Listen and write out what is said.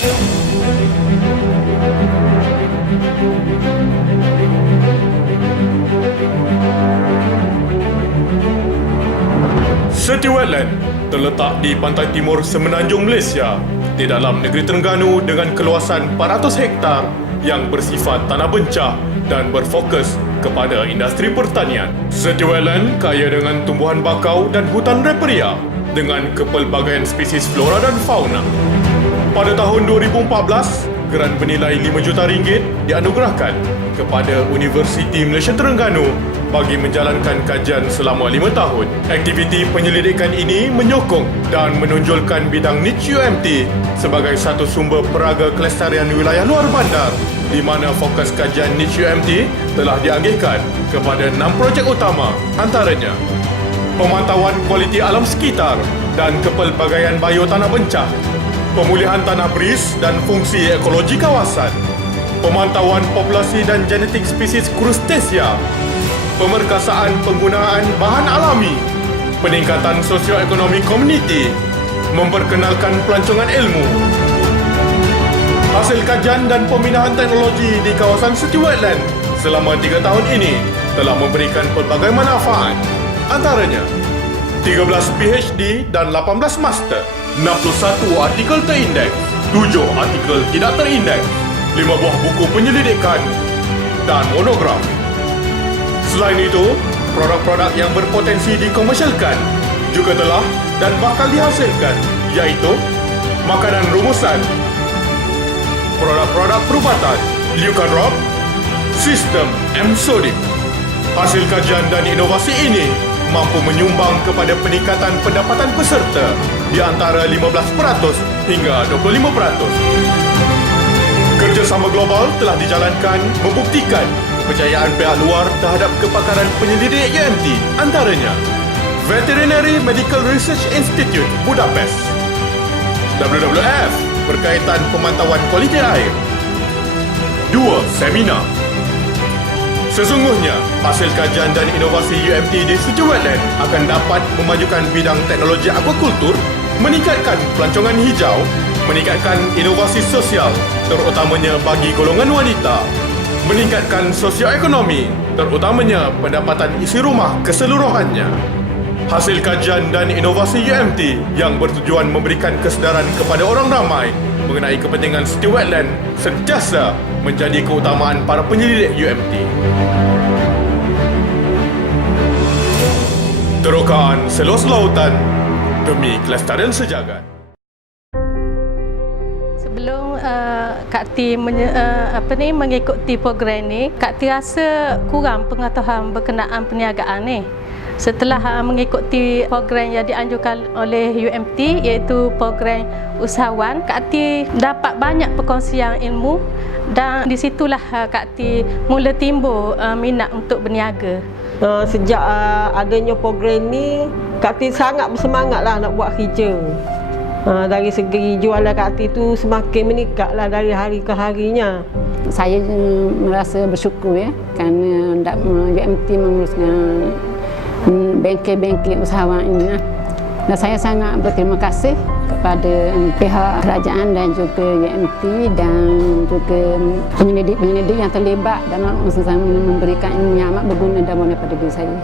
Setiu Wetland terletak di pantai timur semenanjung Malaysia di dalam negeri Terengganu dengan keluasan 400 hektar yang bersifat tanah bencah dan berfokus kepada industri pertanian. Setiu Wetland kaya dengan tumbuhan bakau dan hutan reperia dengan kepelbagaian spesies flora dan fauna. Pada tahun 2014, geran bernilai RM5 juta dianugerahkan kepada Universiti Malaysia Terengganu bagi menjalankan kajian selama 5 tahun. Aktiviti penyelidikan ini menyokong dan menonjolkan bidang Nic UMT sebagai satu sumber peraga kelestarian wilayah luar bandar, di mana fokus kajian Nic UMT telah diagihkan kepada 6 projek utama, antaranya pemantauan kualiti alam sekitar dan kepelbagaian bayo tanah bencah, pemulihan tanah beris dan fungsi ekologi kawasan, pemantauan populasi dan genetik spesies krustasia, pemerkasaan penggunaan bahan alami, peningkatan sosioekonomi komuniti, memperkenalkan pelancongan ilmu. Hasil kajian dan pembinaan teknologi di kawasan Setiu Wetland selama 3 tahun ini telah memberikan pelbagai manfaat, antaranya 13 PhD dan 18 Master, 61 artikel terindeks, 7 artikel tidak terindeks, 5 buah buku penyelidikan dan monograf. Selain itu, produk-produk yang berpotensi dikomersialkan juga telah dan bakal dihasilkan, iaitu makanan rumusan, produk-produk perubatan, leukodrop, sistem M-Sodic. Hasil kajian dan inovasi ini mampu menyumbang kepada peningkatan pendapatan peserta di antara 15% hingga 25%. Kerjasama global telah dijalankan membuktikan kepercayaan pihak luar terhadap kepakaran penyelidik UMT, antaranya Veterinary Medical Research Institute Budapest, WWF berkaitan pemantauan kualiti air, 2 seminar. Sesungguhnya, hasil kajian dan inovasi UMT di Setiu Wetland akan dapat memajukan bidang teknologi aquakultur, meningkatkan pelancongan hijau, meningkatkan inovasi sosial, terutamanya bagi golongan wanita, meningkatkan sosioekonomi, terutamanya pendapatan isi rumah keseluruhannya. Hasil kajian dan inovasi UMT yang bertujuan memberikan kesedaran kepada orang ramai mengenai kepentingan Setiu Wetland sentiasa menjadi keutamaan para penyelidik UMT. Terokaan seluas lautan demi kelestarian sejagat. Sebelum Kak T mengikuti program ni, Kak T rasa kurang pengetahuan berkenaan perniagaan ni. Setelah mengikuti program yang dianjurkan oleh UMT, iaitu program usahawan, Kak T dapat banyak perkongsian ilmu dan di situlah Kak T mula timbul minat untuk berniaga. Sejak adanya program ni, Kak T sangat bersemangatlah nak buat kerja. Dari segi jualan Kak T tu semakin meningkatlah dari hari ke harinya. Saya merasa bersyukur kerana UMT menguruskan bengkel-bengkel usahawan ini. Dan saya sangat berterima kasih kepada pihak kerajaan dan juga UMT dan juga penyelidik-penyelidik yang terlibat dalam usaha memberikan ilmu yang amat berguna dan bermanfaat pada diri saya.